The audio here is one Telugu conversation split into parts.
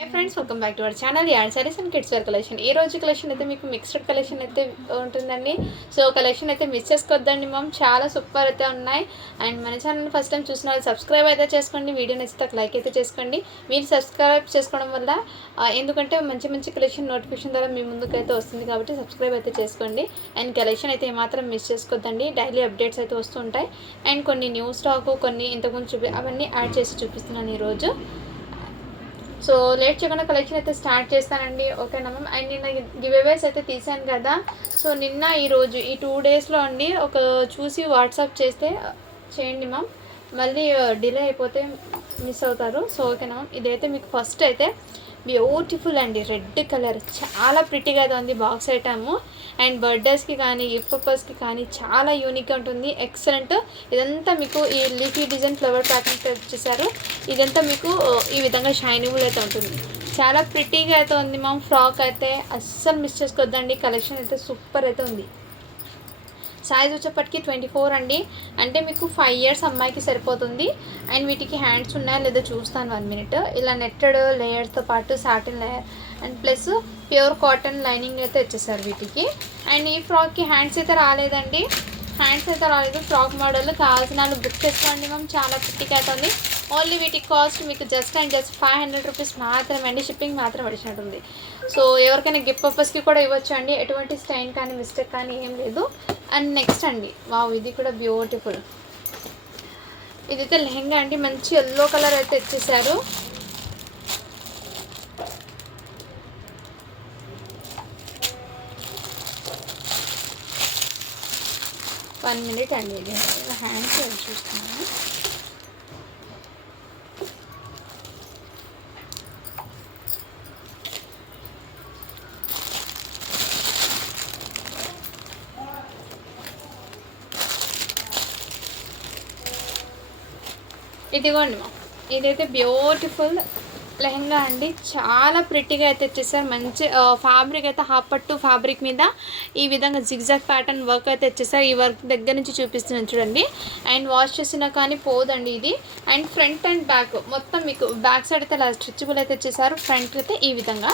Hey friends, welcome back to our channel Yarn Sarees and Kids Wear collection. ఈ రోజు కలెక్షన్ అయితే మీకు మిక్స్డ్ కలెక్షన్ అయితే ఉంటుందండి. సో కలెక్షన్ అయితే మిస్ చేసుకోవద్దండి మామ్, చాలా సూపర్ అయితే ఉన్నాయి. అండ్ మన ఛానల్ ఫస్ట్ టైం చూసిన వాళ్ళు సబ్స్క్రైబ్ అయితే చేసుకోండి, వీడియో నచ్చితే లైక్ అయితే చేసుకోండి. మీరు సబ్స్క్రైబ్ చేసుకోవడం వల్ల ఎందుకంటే మంచి మంచి కలెక్షన్ నోటిఫికేషన్ ద్వారా మీ ముందుకు అయితే వస్తుంది కాబట్టి సబ్స్క్రైబ్ అయితే చేసుకోండి. అండ్ కలెక్షన్ అయితే ఏమాత్రం మిస్ చేసుకోవద్దండి, డైలీ అప్డేట్స్ అయితే వస్తూ ఉంటాయి. అండ్ కొన్ని న్యూ స్టాక్, కొన్ని ఇంతకుముందు అవన్నీ యాడ్ చేసి చూపిస్తున్నాను ఈరోజు. సో లేట్ చేయకుండా కలెక్షన్ అయితే స్టార్ట్ చేస్తానండి, ఓకేనా మ్యామ్. అండ్ నిన్న గివ్అవేస్ అయితే తీసాను కదా, సో నిన్న ఈరోజు ఈ 2 డేస్లో అండి ఒక చూసి వాట్సాప్ చేయండి మ్యామ్, మళ్ళీ డిలే అయిపోతే మిస్ అవుతారు. సో ఓకేనా మ్యామ్. ఇదైతే మీకు ఫస్ట్ అయితే బ్యూటిఫుల్ అండి, రెడ్ కలర్ చాలా ప్రిటీగా అయితే ఉంది బాక్స్ ఐటమ్. అండ్ బర్త్డేస్కి కానీ గిఫ్ట్ పర్పస్కి కానీ చాలా యూనిక్గా ఉంటుంది, ఎక్సలెంట్. ఇదంతా మీకు ఈ లీఫీ డిజైన్ ఫ్లవర్ ప్యాటర్న్ వచ్చేసారు. ఇదంతా మీకు ఈ విధంగా షైనింగ్ అయితే ఉంటుంది, చాలా ప్రిటీగా అయితే ఉంది మ్యామ్. ఫ్రాక్ అయితే అస్సలు మిస్ చేసుకోవద్దండి, కలెక్షన్ అయితే సూపర్ అయితే ఉంది. సైజ్ వచ్చేప్పటికి 24 అండి, అంటే మీకు 5 years అమ్మాయికి సరిపోతుంది. అండ్ వీటికి హ్యాండ్స్ ఉన్నాయా లేదా చూస్తాను 1 minute. ఇలా నెట్టెడ్ లేయర్స్తో పాటు satin layer and plus pure cotton lining అయితే వచ్చేసారు వీటికి. అండ్ ఈ ఫ్రాక్కి హ్యాండ్స్ అయితే రాలేదండి, ఫ్రాక్ మోడల్ కావాల్సిన బుక్ చేసుకోండి మ్యామ్, చాలా ప్రిటీగా అయితే ఉంది. ఓన్లీ వీటికి కాస్ట్ మీకు జస్ట్ 500 రూపీస్ మాత్రమే అండి, షిప్పింగ్ మాత్రం అడిచినట్టుంది. సో ఎవరికైనా గిఫ్ట్ పర్పస్కి కూడా ఇవ్వచ్చు అండి, ఎటువంటి స్టైన్ కానీ మిస్టేక్ కానీ ఏం లేదు. అండ్ నెక్స్ట్ అండి, వావ్ ఇది కూడా బ్యూటిఫుల్. ఇదైతే లెహంగా అండి, మంచి ఎల్లో కలర్ అయితే ఇచ్చేసారు. వన్ మినిట్ అండి, ఇది హ్యాండ్స్ చూస్తున్నాను. ఇదిగోండి మా, ఇదైతే బ్యూటిఫుల్ లెహంగా అండి, చాలా ప్రిటీగా అయితే ఇచ్చేసారు. మంచి ఫ్యాబ్రిక్ అయితే హాఫ్ పట్టు ఫ్యాబ్రిక్ మీద ఈ విధంగా జిగ్జాగ్ ప్యాటర్న్ వర్క్ అయితే ఇచ్చేసారు. ఈ వర్క్ దగ్గర నుంచి చూపిస్తున్నాను చూడండి. అండ్ వాష్ చేసినా కానీ పోదండి ఇది. అండ్ ఫ్రంట్ అండ్ బ్యాక్ మొత్తం మీకు బ్యాక్ సైడ్ అయితే ఇలా స్ట్రెచబుల్ అయితే ఇచ్చేసారు, ఫ్రంట్ అయితే ఈ విధంగా.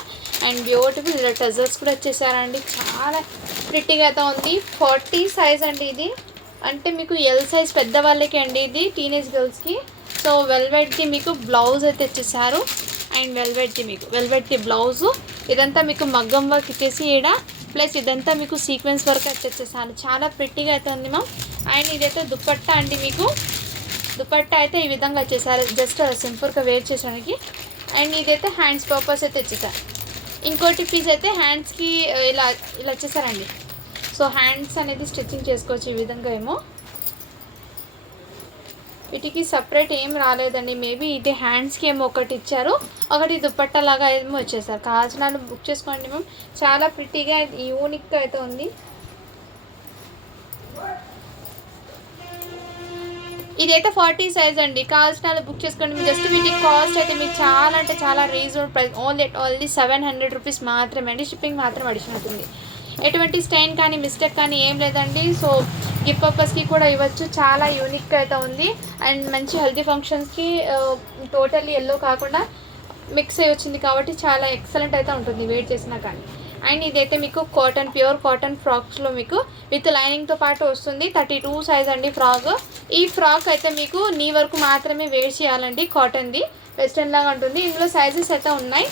అండ్ బ్యూటిఫుల్ ఇలా టజర్స్ కూడా ఇచ్చేసారండి, చాలా ప్రిటీగా అయితే ఉంది. 40 సైజ్ అండి ఇది, అంటే మీకు ఎల్ సైజ్ పెద్దవాళ్ళకి అండి ఇది, టీనేజ్ గర్ల్స్కి. సో వెల్వెట్కి మీకు బ్లౌజ్ అయితే ఇచ్చేసారు. అండ్ వెల్వెట్కి బ్లౌజు, ఇదంతా మీకు మగ్గం వర్క్ ఇచ్చేసి ఈడ ప్లస్ ఇదంతా మీకు సీక్వెన్స్ వర్క్ అయితే ఇచ్చేసాను, చాలా ప్రిటీగా అయితే ఉంది మ్యామ్. అండ్ ఇదైతే దుపట్టా అండి, మీకు దుపట్టా అయితే ఈ విధంగా వచ్చేసారు, జస్ట్ సింపుల్గా వేర్ చేసడానికి. అండ్ ఇదైతే హ్యాండ్స్ పర్పస్ అయితే ఇచ్చేసారు. ఇంకోటి పీస్ అయితే హ్యాండ్స్కి ఇలా వచ్చేసారండి. సో హ్యాండ్స్ అనేది స్టిచ్చింగ్ చేసుకోవచ్చు ఈ విధంగా ఏమో. వీటికి సపరేట్ ఏం రాలేదండి, మేబీ ఇది హ్యాండ్స్కి ఏమో ఒకటి ఇచ్చారు, ఒకటి దుపట్టా లాగా ఏమో వచ్చేసారు. కావాల్సిన బుక్ చేసుకోండి మ్యామ్, చాలా ప్రిటీగా యూనిక్గా అయితే ఉంది. ఇదైతే 40 సైజ్ అండి, కావాల్సిన బుక్ చేసుకోండి. జస్ట్ వీటికి కాస్ట్ అయితే మీకు చాలా అంటే చాలా రీజనబుల్ ప్రైస్, ఓన్లీ 700 రూపీస్ మాత్రమే అండి, షిప్పింగ్ మాత్రం అడిషనల్ ఉంటుంది. ఎటువంటి స్టైన్ కానీ మిస్టేక్ కానీ ఏం లేదండి. సో గిఫ్ట్ పర్పస్కి కూడా ఇవ్వచ్చు, చాలా యూనిక్గా అయితే ఉంది. అండ్ మంచి హెల్తీ ఫంక్షన్స్కి టోటల్లీ ఎల్లో కాకుండా మిక్స్ అయ్యి వచ్చింది కాబట్టి చాలా ఎక్సలెంట్ అయితే ఉంటుంది వెయిట్ చేసినా కానీ. అండ్ ఇదైతే మీకు కాటన్, ప్యూర్ కాటన్ ఫ్రాక్స్లో మీకు విత్ లైనింగ్తో పాటు వస్తుంది. 32 సైజ్ అండి ఫ్రాక్. ఈ ఫ్రాక్ అయితే మీకు నీ వరకు మాత్రమే వేర్ చేయాలండి, కాటన్ది, వెస్ట్రన్ లాగా ఉంటుంది. ఇందులో సైజెస్ అయితే ఉన్నాయి.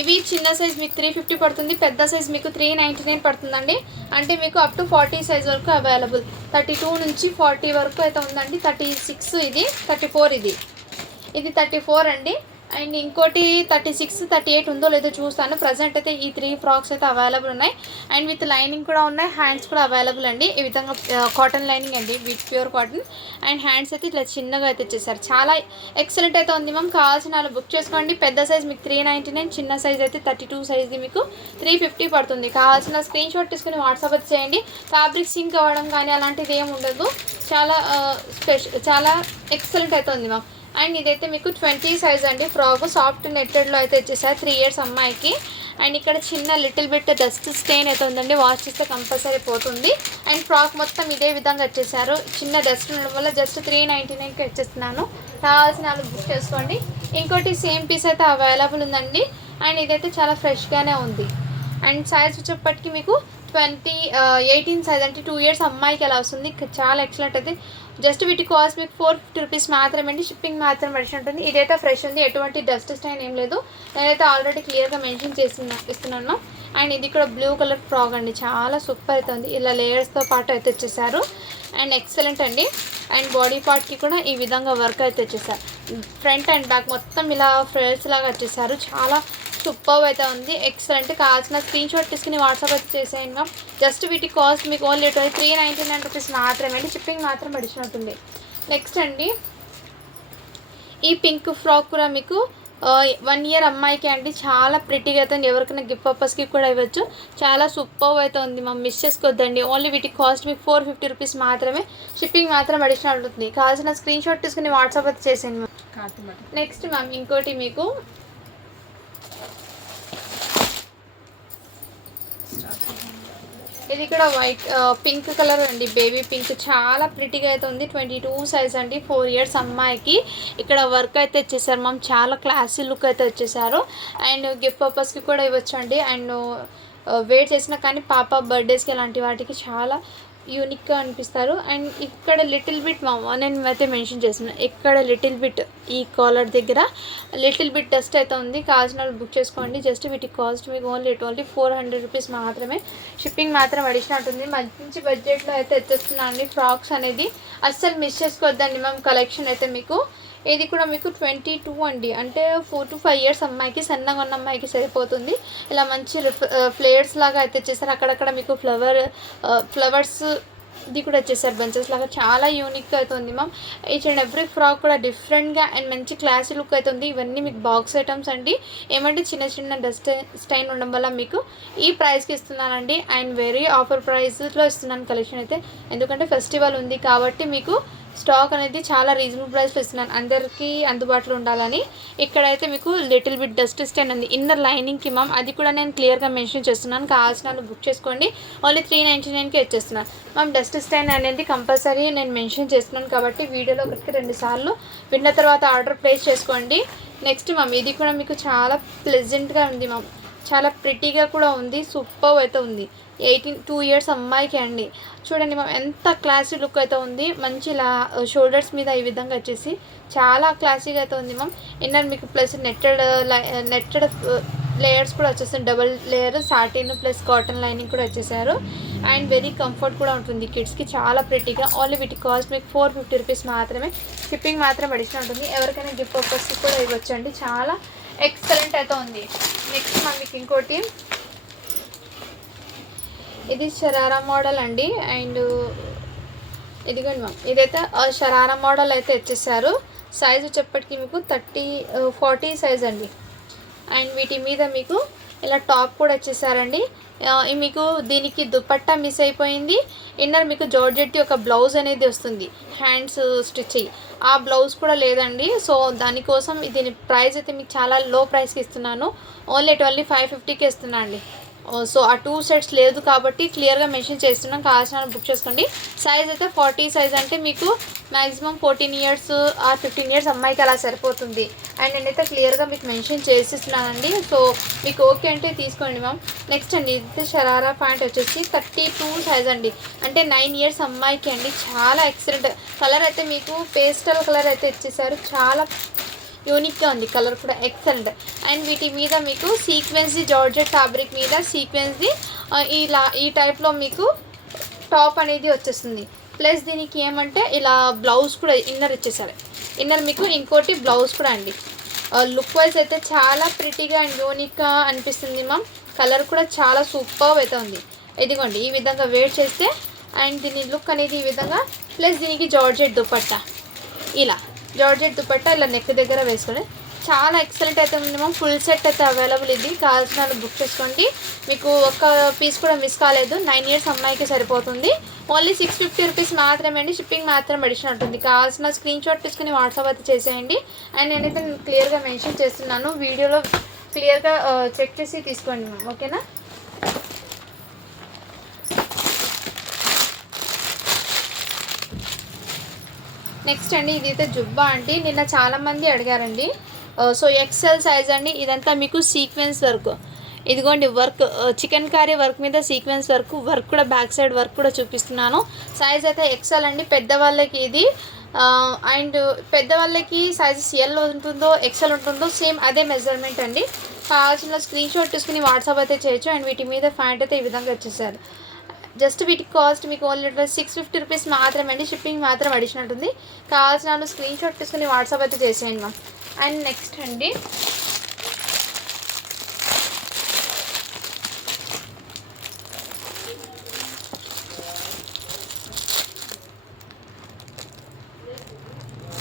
ఇవి చిన్న సైజ్ మీకు 350 పడుతుంది, పెద్ద సైజ్ మీకు 399 పడుతుందండి. అంటే మీకు అప్ టు 40 సైజ్ వరకు అవైలబుల్, 32 నుంచి 40 వరకు అయితే ఉందండి. 36 ఇది, 34 ఇది 34 అండి. అండ్ ఇంకోటి 36, 38 ఉందో లేదో చూస్తాను. ప్రజెంట్ అయితే ఈ 3 ఫ్రాక్స్ అయితే అవైలబుల్ ఉన్నాయి. అండ్ విత్ లైనింగ్ కూడా ఉన్నాయి, హ్యాండ్స్ కూడా అవైలబుల్ అండి. ఈ విధంగా కాటన్ లైనింగ్ అండి, with pure cotton. And hands అయితే ఇట్లా చిన్నగా అయితే ఇచ్చేసారు, చాలా ఎక్సలెంట్ అయితే ఉంది మ్యామ్. కావాల్సిన వాళ్ళు బుక్ చేసుకోండి. పెద్ద సైజ్ మీకు 399, చిన్న సైజ్ అయితే 32 సైజ్ది మీకు 350 పడుతుంది. కావాల్సిన స్క్రీన్ షాట్ తీసుకుని వాట్సాప్ అయితే చేయండి. ఫ్యాబ్రిక్ సింక్ అవ్వడం కానీ అలాంటిది ఏమి ఉండదు, చాలా ఎక్సలెంట్ అయితే ఉంది మ్యామ్. అండ్ ఇదైతే మీకు 20 సైజ్ అండి ఫ్రాక్, సాఫ్ట్ నెట్టెడ్లో అయితే వచ్చేసారు, 3 years అమ్మాయికి. అండ్ ఇక్కడ చిన్న లిటిల్ బిట్ డస్ట్ స్టెయిన్ అయితే ఉందండి, వాష్ చేస్తే కంపల్సరీ పోతుంది. అండ్ ఫ్రాక్ మొత్తం ఇదే విధంగా వచ్చేసారు, చిన్న డస్ట్ ఉండడం వల్ల జస్ట్ 399కి వచ్చేస్తున్నాను. కావాల్సిన వాళ్ళు బుక్ చేసుకోండి. ఇంకోటి సేమ్ పీస్ అయితే అవైలబుల్ ఉందండి. అండ్ ఇదైతే చాలా ఫ్రెష్గానే ఉంది. అండ్ సైజ్ వచ్చేప్పటికి మీకు 18 సైజ్ అంటే 2 ఇయర్స్ అమ్మాయికి ఎలా వస్తుంది. చాలా ఎక్సలెంట్ అయితే. జస్ట్ వీటి కాస్ట్ మీకు 450 రూపీస్ మాత్రమే అండి. షిప్పింగ్ మాత్రం పడిచి ఉంటుంది. ఇదైతే ఫ్రెష్ ఉంది, ఎటువంటి డస్ట్ స్టైన్ ఏం లేదు. నేనైతే ఆల్రెడీ క్లియర్గా మెన్షన్ ఇస్తున్నాను. అండ్ ఇది కూడా బ్లూ కలర్ ఫ్రాక్ అండి, చాలా సూపర్ అయితే ఉంది. ఇలా లేయర్స్తో పాటు అయితే వచ్చేసారు. అండ్ ఎక్సలెంట్ అండి. అండ్ బాడీ పార్ట్కి కూడా ఈ విధంగా వర్క్ అయితే వచ్చేసారు. ఫ్రంట్ అండ్ బ్యాక్ మొత్తం ఇలా ఫ్రెల్స్ లాగా వచ్చేసారు. చాలా సూపర్ అయితే ఉంది. ఎక్సలెంట్. కావాల్సిన స్క్రీన్ షాట్ తీసుకుని వాట్సాప్ అయితే చేసేయండి మ్యామ్. జస్ట్ వీటి కాస్ట్ మీకు ఓన్లీ 399 రూపీస్ మాత్రమే అండి. షిప్పింగ్ మాత్రం పడిచినట్టుంది. నెక్స్ట్ అండి, ఈ పింక్ ఫ్రాక్ కూడా మీకు 1 ఇయర్ అమ్మాయికి అండి. చాలా ప్రిటీగా అయితే ఎవరికైనా గిఫ్ట్ పర్పస్కి కూడా ఇవ్వచ్చు. చాలా సూపర్ అయితే ఉంది మ్యామ్, మిస్ చేసుకోవద్దండి. ఓన్లీ వీటి కాస్ట్ మీకు 450 రూపీస్ మాత్రమే. షిప్పింగ్ మాత్రం అడిషనల్ ఉంటుంది. కావాల్సిన స్క్రీన్ షాట్ తీసుకుని వాట్సాప్ అయితే చేసేయండి మ్యామ్. నెక్స్ట్ మ్యామ్, ఇంకోటి మీకు ఇది కూడా వైట్ పింక్ కలర్ అండి, బేబీ పింక్. చాలా ప్రిటీగా అయితే ఉంది. 22 సైజ్ అండి, 4 ఇయర్స్ అమ్మాయికి. ఇక్కడ వర్క్ అయితే వచ్చేసారు మ్యామ్. చాలా క్లాసీ లుక్ అయితే వచ్చేసారు. అండ్ గిఫ్ట్ పర్పస్కి కూడా ఇవ్వచ్చు అండి. అండ్ వెయిట్ చేసినా కానీ పాప బర్త్డేస్కి అలాంటి వాటికి చాలా యూనిక్గా అనిపిస్తారు. అండ్ ఇక్కడ లిటిల్ బిట్ నేను అయితే మెన్షన్ చేస్తున్నాను. ఇక్కడ లిటిల్ బిట్ ఈ కాలర్ దగ్గర లిటిల్ బిట్ డస్ట్ అయితే ఉంది. కావాల్సిన వాళ్ళు బుక్ చేసుకోండి. జస్ట్ వీటి కాస్ట్ మీకు ఓన్లీ 400 రూపీస్ మాత్రమే. షిప్పింగ్ మాత్రం అడిషనల్ ఉంటుంది. మంచి బడ్జెట్లో అయితే వచ్చేస్తున్నాను అండి. ఫ్రాక్స్ అనేది అస్సలు మిస్ చేసుకోవద్దండి మ్యామ్. కలెక్షన్ అయితే మీకు ఇది కూడా మీకు 22 అండి, అంటే 4 to 5 ఇయర్స్ అమ్మాయికి, సన్నగా ఉన్న అమ్మాయికి సరిపోతుంది. ఇలా మంచి ఫ్లేయర్స్ లాగా అయితే వచ్చేసారు. అక్కడక్కడ మీకు ఫ్లవర్స్ ఇది కూడా వచ్చేసారు బంచెస్ లాగా. చాలా యూనిక్గా అయితే ఉంది ma'am. Each and every frock కూడా డిఫరెంట్గా అండ్ మంచి క్లాసీ లుక్ అయితే ఉంది. ఇవన్నీ మీకు బాక్స్ ఐటమ్స్ అండి. ఏమంటే చిన్న చిన్న డస్ట్ స్టైన్ ఉండడం వల్ల మీకు ఈ ప్రైస్కి ఇస్తున్నానండి. అండ్ వెరీ ఆఫర్ ప్రైస్లో ఇస్తున్నాను కలెక్షన్ అయితే. ఎందుకంటే ఫెస్టివల్ ఉంది కాబట్టి మీకు స్టాక్ అనేది చాలా రీజనబుల్ ప్రైస్లో ఇస్తున్నాను, అందరికీ అందుబాటులో ఉండాలని. ఇక్కడైతే మీకు లిటిల్ బిట్ డస్ట్ స్టైన్ ఉంది ఇన్నర్ లైనింగ్కి మ్యామ్. అది కూడా నేను క్లియర్గా మెన్షన్ చేస్తున్నాను. కావాల్సిన వాళ్ళు బుక్ చేసుకోండి. ఓన్లీ 399కి ఇచ్చేస్తున్నాను మ్యామ్. డస్ట్ స్టైన్ అనేది కంపల్సరీ నేను మెన్షన్ చేస్తున్నాను కాబట్టి వీడియోలో 1-2 సార్లు విన్న తర్వాత ఆర్డర్ ప్లేస్ చేసుకోండి. నెక్స్ట్ మ్యామ్, ఇది కూడా మీకు చాలా ప్లెజెంట్గా ఉంది మ్యామ్. చాలా ప్రిటీగా కూడా ఉంది. సూపర్ అయితే ఉంది. 2 ఇయర్స్ అమ్మాయికి అండి. చూడండి మ్యామ్, ఎంత క్లాసీ లుక్ అయితే ఉంది. మంచి షోల్డర్స్ మీద ఈ విధంగా వచ్చేసి చాలా క్లాసీగా అయితే ఉంది మ్యామ్. ఇన్నర్ మీకు ప్లస్ నెట్టెడ్ లేయర్స్ కూడా వచ్చేస్తుంది. Double layer satin plus cotton lining కూడా వచ్చేసారు. అండ్ వెరీ కంఫర్ట్ కూడా ఉంటుంది కిడ్స్కి. చాలా ప్రిటీగా. ఓన్లీ వీటి కాస్ట్ మీకు 450 రూపీస్ మాత్రమే. షిప్పింగ్ మాత్రం అడిషనల్ ఉంటుంది. ఎవరికైనా గిఫ్ట్ పర్పస్కి కూడా ఇవ్వచ్చు అండి. చాలా ఎక్సలెంట్ అయితే ఉంది. నెక్స్ట్ మీకు ఇంకోటి, ఇది షరారా మోడల్ అండి. అండ్ ఇదిగోండి మ్యామ్, ఇదైతే షరారా మోడల్ అయితే వచ్చేసారు. సైజ్ వచ్చేప్పటికి మీకు 40 సైజ్ అండి. అండ్ వీటి మీద మీకు ఇలా టాప్ కూడా వచ్చేసారండి. మీకు దీనికి దుపట్టా మిస్ అయిపోయింది. ఇన్నర్ మీకు జార్జెట్ ఒక బ్లౌజ్ అనేది వస్తుంది, హ్యాండ్స్ స్టిచ్ అయ్యి. ఆ బ్లౌజ్ కూడా లేదండి. సో దానికోసం దీని ప్రైస్ అయితే మీకు చాలా లో ప్రైస్కి ఇస్తున్నాను. ఓన్లీ 550కి ఇస్తున్నాను అండి. సో ఆ 2 సెట్స్ లేదు కాబట్టి క్లియర్గా మెన్షన్ చేస్తున్నాం. కావాల్సిన బుక్ చేసుకోండి. సైజ్ అయితే 40 సైజ్ అంటే మీకు మ్యాక్సిమం 14 ఇయర్స్ ఆర్ 15 ఇయర్స్ అమ్మాయికి అలా సరిపోతుంది. అండ్ నేనైతే క్లియర్గా మీకు మెన్షన్ చేసిస్తున్నానండి. సో మీకు ఓకే అంటే తీసుకోండి మ్యామ్. నెక్స్ట్ అండి, ఇది షరారా ప్యాంట్ వచ్చేసి 32 సైజ్ అండి, అంటే 9 ఇయర్స్ అమ్మాయికి అండి. చాలా ఎక్సలెంట్ కలర్ అయితే మీకు పేస్టల్ కలర్ అయితే ఇచ్చేసారు. చాలా యూనిక్గా ఉంది, కలర్ కూడా ఎక్సలెంట్. అండ్ వీటి మీద మీకు సీక్వెన్స్ది జార్జెట్ ఫ్యాబ్రిక్ మీద సీక్వెన్స్ది ఈ టైప్లో మీకు టాప్ అనేది వచ్చేస్తుంది. ప్లస్ దీనికి ఏమంటే ఇలా బ్లౌజ్ కూడా ఇన్నర్ ఇచ్చేసారు. ఇన్నర్ మీకు ఇంకోటి బ్లౌజ్ కూడా అండి. లుక్ వైజ్ అయితే చాలా ప్రిటీగా అండ్ యూనిక్గా అనిపిస్తుంది మ్యామ్. కలర్ కూడా చాలా సూపర్ అయితే ఉంది. ఇదిగోండి ఈ విధంగా వేర్ చేస్తే అండ్ దీని లుక్ అనేది ఈ విధంగా. ప్లస్ దీనికి జార్జెట్ దుపట్టా, ఇలా జార్జెట్ దుపట్టా ఇలా నెక్ దగ్గర వేసుకొని చాలా ఎక్సలెంట్ అయితే ఉంది మ్యామ్. ఫుల్ సెట్ అయితే అవైలబుల్. ఇది కావాల్సిన వాళ్ళు బుక్ చేసుకోండి. మీకు ఒక్క పీస్ కూడా మిస్ కాలేదు. 9 ఇయర్స్ అమ్మాయికి సరిపోతుంది. ఓన్లీ 650 రూపీస్ మాత్రమే అండి. షిప్పింగ్ మాత్రం అడిషనల్ ఉంటుంది. కావాల్సిన స్క్రీన్ షాట్ తీసుకుని వాట్సాప్ అయితే చేసేయండి. అండ్ నేనైతే క్లియర్గా మెన్షన్ చేస్తున్నాను, వీడియోలో క్లియర్గా చెక్ చేసి తీసుకోండి మ్యామ్. ఓకేనా? నెక్స్ట్ అండి, ఇదైతే జుబ్బా అండి. నిన్న చాలామంది అడిగారండి. సో ఎక్సెల్ సైజ్ అండి. ఇదంతా మీకు సీక్వెన్స్ వర్క్, ఇదిగోండి వర్క్, చికెన్ కర్రీ వర్క్ మీద సీక్వెన్స్ వర్క్ కూడా బ్యాక్ సైడ్ వర్క్ కూడా చూపిస్తున్నాను. సైజ్ అయితే ఎక్సెల్ అండి. పెద్దవాళ్ళకి ఇది అండ్ పెద్దవాళ్ళకి సైజెస్ ఎల్ ఉంటుందో ఎక్సెల్ ఉంటుందో సేమ్ అదే మెజర్మెంట్ అండి. కావాల్సిన స్క్రీన్ షాట్ తీసుకుని వాట్సాప్ అయితే చేయొచ్చు. అండ్ వీటి మీద ప్యాంట్ అయితే ఈ విధంగా వచ్చేసారు. జస్ట్ వీటి కాస్ట్ మీకు ఓన్లీ 650 రూపీస్ మాత్రమే అండి. షిప్పింగ్ మాత్రం అడిషనల్ ఉంటుంది. కావాల్సిన స్క్రీన్ షాట్ తీసుకుని వాట్సాప్ అయితే చేసేయండి మ్యామ్. అండ్ నెక్స్ట్ అండి,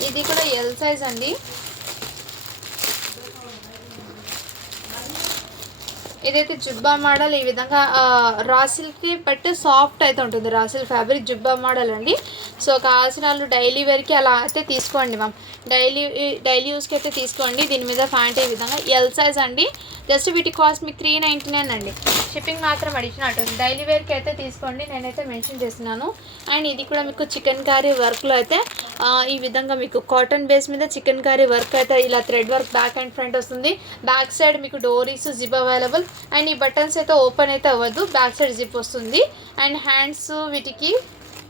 ఇది కూడా ఎల్ సైజ్ అండి. ఇదైతే జుబ్బా మోడల్. ఈ విధంగా రా సిల్క్కి పట్టు సాఫ్ట్ అయితే ఉంటుంది. రా సిల్క్ ఫ్యాబ్రిక్ జుబ్బా మోడల్ అండి. సో కావాల్సిన వాళ్ళు డైలీ వేర్కి అలా అయితే తీసుకోండి మ్యామ్. డైలీ యూస్కి అయితే తీసుకోండి. దీని మీద ప్యాంట్ ఈ విధంగా ఎల్ సైజ్ అండి. జస్ట్ వీటి కాస్ట్ మీకు 399 అండి. షిప్పింగ్ మాత్రం అడిషనల్ ఉంటుంది. డైలీ వేర్కి అయితే తీసుకోండి, నేనైతే మెన్షన్ చేస్తున్నాను. అండ్ ఇది కూడా మీకు చికెన్ కర్రీ వర్క్లో అయితే ఈ విధంగా మీకు కాటన్ బేస్ మీద చికెన్ కర్రీ వర్క్ అయితే ఇలా thread work back and front వస్తుంది. బ్యాక్ సైడ్ మీకు డోరీస్ జిప్ అవైలబుల్. అండ్ ఈ బటన్స్ అయితే ఓపెన్ అయితే అవ్వదు, బ్యాక్ సైడ్ జిప్ వస్తుంది. అండ్ హ్యాండ్స్ వీటికి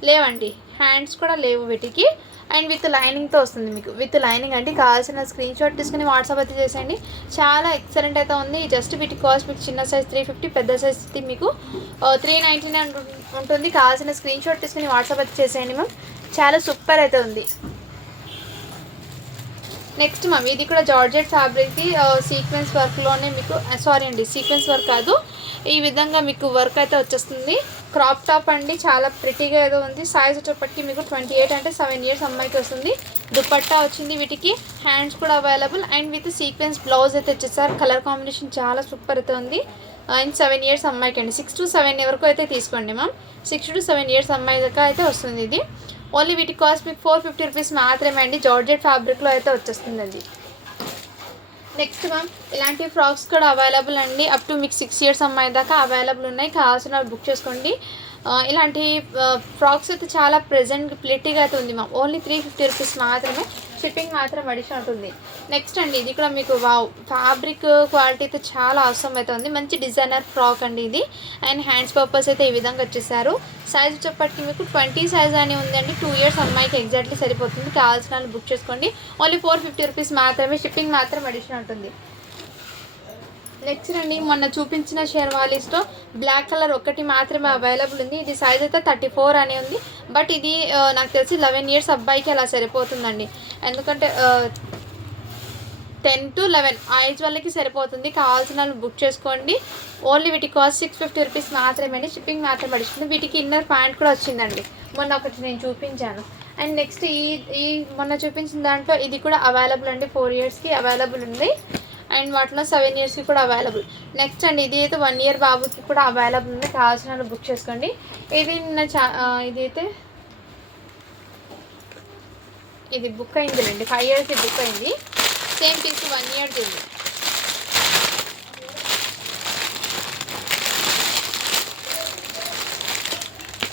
లేవండి, హ్యాండ్స్ కూడా లేవు వీటికి. అండ్ విత్ లైనింగ్తో వస్తుంది మీకు. విత్ లైనింగ్ అంటే కావాల్సిన స్క్రీన్ షాట్ తీసుకుని వాట్సాప్ అయితే చేసేయండి. చాలా ఎక్సలెంట్ అయితే ఉంది. జస్ట్ వీటి కాస్ట్ మీకు చిన్న సైజ్ 350, పెద్ద సైజ్ మీకు 399 ఉంటుంది. కావాల్సిన స్క్రీన్ షాట్ తీసుకుని వాట్సాప్ అయితే చేసేయండి మ్యామ్. చాలా సూపర్ అయితే ఉంది. నెక్స్ట్ మ్యామ్, ఇది కూడా జార్జెట్ ఫ్యాబ్రిక్ది సీక్వెన్స్ వర్క్లోనే మీకు, సారీ అండి సీక్వెన్స్ వర్క్ కాదు, ఈ విధంగా మీకు వర్క్ అయితే వచ్చేస్తుంది. క్రాప్ టాప్ అండి, చాలా ప్రిటీగా ఏదో ఉంది. సైజ్ వచ్చేప్పటికి మీకు 28 అంటే 7 ఇయర్స్ అమ్మాయికి వస్తుంది. దుపట్టా వచ్చింది వీటికి. హ్యాండ్స్ కూడా available. And with sequence blouse అయితే వచ్చేసారు. కలర్ కాంబినేషన్ చాలా సూపర్ అయితే ఉంది. అండ్ 7 ఇయర్స్ అమ్మాయికి అండి. 6 to 7 వరకు అయితే తీసుకోండి మ్యామ్. 6 to 7 ఇయర్స్ అమ్మాయి దాకా అయితే వస్తుంది ఇది. ఓన్లీ వీటి కాస్ట్ మీకు 450 రూపీస్ మాత్రమే అండి. జార్జెట్ ఫ్యాబ్రిక్లో అయితే వచ్చేస్తుందండి. నెక్స్ట్ మ్యామ్, ఇలాంటి ఫ్రాక్స్ కూడా అవైలబుల్ అండి. అప్ టు మీకు 6 ఇయర్స్ అమ్మాయి దాకా అవైలబుల్ ఉన్నాయి. కావాల్సిన బుక్ చేసుకోండి. ఇలాంటి ఫ్రాక్స్ అయితే చాలా ప్రెజెంట్ ప్లిట్గా అయితే ఉంది మ్యామ్. ఓన్లీ 350 రూపీస్ మాత్రమే. షిప్పింగ్ మాత్రం అడిషనల్ ఉంటుంది. నెక్స్ట్ అండి, ఇది కూడా మీకు ఫ్యాబ్రిక్ క్వాలిటీ అయితే చాలా అవసరం అయితే ఉంది. మంచి డిజైనర్ ఫ్రాక్ అండి ఇది. అండ్ హ్యాండ్స్ పర్పస్ అయితే ఈ విధంగా వచ్చేసారు. సైజ్ వచ్చేప్పటికి మీకు 20 సైజ్ అని ఉందండి. 2 ఇయర్స్ అమ్మాయికి ఎగ్జాక్ట్లీ సరిపోతుంది. కావాల్సిన వాళ్ళు బుక్ చేసుకోండి. ఓన్లీ 450 రూపీస్ మాత్రమే. షిప్పింగ్ మాత్రం అడిషనల్ ఉంటుంది. నెక్స్ట్ అండి, మొన్న చూపించిన షేర్వాలీస్లో బ్లాక్ కలర్ ఒకటి మాత్రమే అవైలబుల్ ఉంది. ఇది సైజ్ అయితే 34 అని ఉంది. బట్ ఇది నాకు తెలిసి 11 ఇయర్స్ అబ్బాయికి అలా సరిపోతుందండి. ఎందుకంటే 10 to 11 ఆ ఏజ్ వాళ్ళకి సరిపోతుంది. కావాల్సిన వాళ్ళు బుక్ చేసుకోండి. ఓన్లీ వీటి కాస్ట్ 650 రూపీస్ మాత్రమే అండి. షిప్పింగ్ మాత్రం పడుతుంది. వీటికి ఇన్నర్ ప్యాంట్ కూడా వచ్చిందండి. మొన్న ఒకటి నేను చూపించాను. అండ్ నెక్స్ట్ ఈ మొన్న చూపించిన దాంట్లో ఇది కూడా అవైలబుల్ అండి. 4 ఇయర్స్కి అవైలబుల్ ఉంది. అండ్ వాటిలో 7 ఇయర్స్కి కూడా అవైలబుల్. నెక్స్ట్ అండి, ఇది అయితే 1 ఇయర్ బాబుకి కూడా అవైలబుల్ ఉంది. కావాల్సిన వాళ్ళు బుక్ చేసుకోండి. ఇది ఇదైతే ఇది బుక్ అయిందిలేండి. 5 ఇయర్స్కి బుక్ అయింది. సేమ్ పీస్ 1 ఇయర్ ఉంది.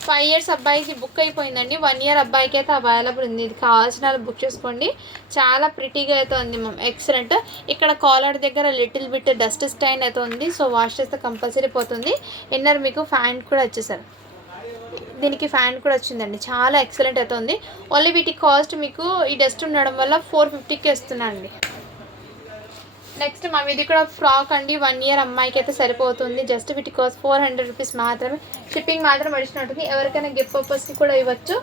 ఫైవ్ ఇయర్స్ అబ్బాయికి బుక్ అయిపోయిందండి. 1 ఇయర్ అబ్బాయికి అయితే అవైలబుల్ ఉంది. ఇది కావాల్సిన వాళ్ళు బుక్ చేసుకోండి. చాలా ప్రిటీగా అయితే ఉంది మ్యామ్. ఎక్సలెంట్. ఇక్కడ కాలర్ దగ్గర లిటిల్ బిట్ డస్ట్ స్టైన్ అయితే ఉంది. సో వాష్ చేస్తే కంపల్సరీ పోతుంది. ఇన్నర్ మీకు ఫ్యాన్ కూడా వచ్చేసారు. దీనికి ఫ్యాన్ కూడా వచ్చిందండి. చాలా ఎక్సలెంట్ అయితే ఉంది. ఓన్లీ వీటి కాస్ట్ మీకు ఈ డస్ట్ ఉండడం వల్ల 450కి ఇస్తున్నానండి. నెక్స్ట్ మ్యామ్, ఇది కూడా ఫ్రాక్ అండి. 1 ఇయర్ అమ్మాయికి అయితే సరిపోతుంది. జస్ట్ వీటి కాస్ట్ 400 రూపీస్ మాత్రమే. షిప్పింగ్ మాత్రం అడిషనల్ ఉంటుంది. ఎవరికైనా గిఫ్ట్ పర్పస్కి కూడా ఇవ్వచ్చు.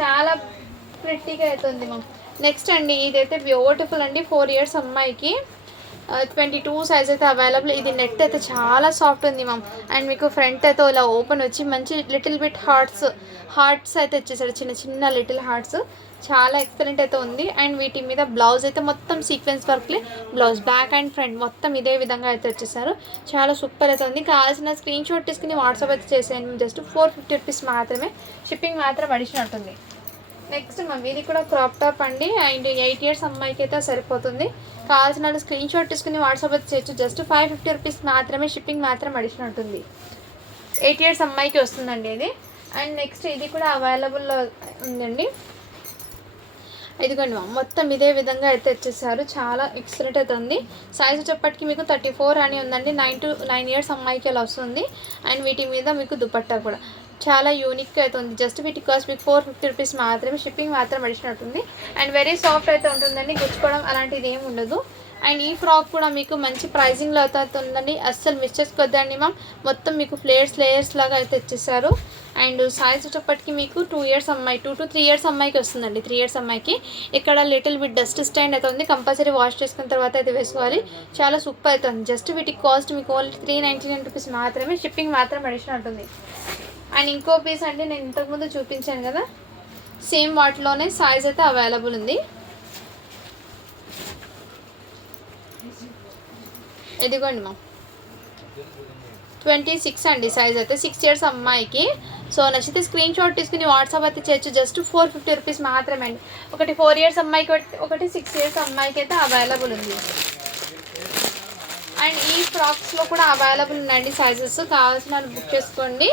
చాలా ప్రిటీగా అవుతుంది మ్యామ్. నెక్స్ట్ అండి, ఇదైతే బ్యూటిఫుల్ అండి. 4 ఇయర్స్ అమ్మాయికి 22 సైజ్ అయితే అవైలబుల్. ఇది నెట్ అయితే చాలా సాఫ్ట్ ఉంది మ్యామ్. అండ్ మీకు ఫ్రంట్ అయితే ఇలా ఓపెన్ వచ్చి మంచి లిటిల్ బిట్ హార్ట్స్ అయితే వచ్చేసాడు. చిన్న చిన్న లిటిల్ హార్ట్స్. చాలా ఎక్సలెంట్ అయితే ఉంది. అండ్ వీటి మీద బ్లౌజ్ అయితే మొత్తం సీక్వెన్స్ వర్క్లే బ్లౌజ్. బ్యాక్ అండ్ ఫ్రంట్ మొత్తం ఇదే విధంగా అయితే వచ్చేసారు. చాలా సూపర్ అయితే ఉంది. కావాల్సిన స్క్రీన్ షాట్ తీసుకుని వాట్సాప్ అయితే చేసేయండి. జస్ట్ 450 రూపీస్ మాత్రమే. షిప్పింగ్ మాత్రం అడిషనల్ ఉంటుంది. నెక్స్ట్ మ్యామ్, ఇది కూడా క్రాప్ టాప్ అండి. అండ్ 8 ఇయర్స్ అమ్మాయికి అయితే సరిపోతుంది. కావాల్సిన స్క్రీన్ షాట్ తీసుకుని వాట్సాప్ అయితే చేయొచ్చు. జస్ట్ 550 రూపీస్ మాత్రమే. షిప్పింగ్ మాత్రం అడిషనల్ ఉంటుంది. 8 ఇయర్స్ అమ్మాయికి వస్తుందండి ఇది. అండ్ నెక్స్ట్ ఇది కూడా అవైలబుల్లో ఉందండి. ఇదిగోండి మ్యామ్, మొత్తం ఇదే విధంగా అయితే వచ్చేసారు. చాలా ఎక్సలెంట్ అయితే ఉంది. సైజ్ వచ్చేప్పటికి మీకు 34 అని ఉందండి. 9 ఇయర్స్ అమ్మాయికి అలా వస్తుంది. అండ్ వీటి మీద మీకు దుపట్టా కూడా చాలా యూనిక్గా అయితే ఉంది. జస్ట్ వీటి కాస్ట్ మీకు 450 రూపీస్ మాత్రమే, షిప్పింగ్ మాత్రం అడిషన్ ఉంటుంది. అండ్ వెరీ సాఫ్ట్ అయితే ఉంటుందండి, గుచ్చుకోవడం అలాంటిది ఏమి ఉండదు. అండ్ ఈ ఫ్రాక్ కూడా మీకు మంచి ప్రైజింగ్లో అయితే ఉందండి, అస్సలు మిస్ చేసుకోవద్దండి మ్యామ్. మొత్తం మీకు లేయర్స్ లాగా అయితే ఇచ్చేసారు. అండ్ సైజ్ వచ్చేప్పటికి మీకు 2 ఇయర్స్ అమ్మాయి, 2 to 3 ఇయర్స్ అమ్మాయికి వస్తుందండి. 3 ఇయర్స్ అమ్మాయికి ఇక్కడ లిటిల్ బిట్ డస్ట్ స్టాండ్ అయితే ఉంది, కంపల్సరీ వాష్ చేసుకున్న తర్వాత అయితే వేసుకోవాలి. చాలా సూపర్ అయితే ఉంది. జస్ట్ వీటికి కాస్ట్ మీకు ఓన్లీ 399 రూపీస్ మాత్రమే, షిప్పింగ్ మాత్రం అడిషన్ ఉంటుంది. అండ్ ఇంకో పీస్ అంటే నేను ఇంతకుముందు చూపించాను కదా, సేమ్ వాటిలోనే సైజ్ అయితే అవైలబుల్ ఉంది. ఇదిగోండి మా 26 అండి సైజ్ అయితే, 6 ఇయర్స్ అమ్మాయికి. సో నచ్చితే స్క్రీన్ షాట్ తీసుకుని వాట్సాప్ అయితే చేయొచ్చు. జస్ట్ 450 రూపీస్ మాత్రమే అండి. ఒకటి 4 ఇయర్స్ అమ్మాయికి, ఒకటి 6 ఇయర్స్ అమ్మాయికి అయితే అవైలబుల్ ఉంది. అండ్ ఈ ఫ్రాక్స్లో కూడా అవైలబుల్ ఉందండి సైజెస్, కావాల్సిన బుక్ చేసుకోండి.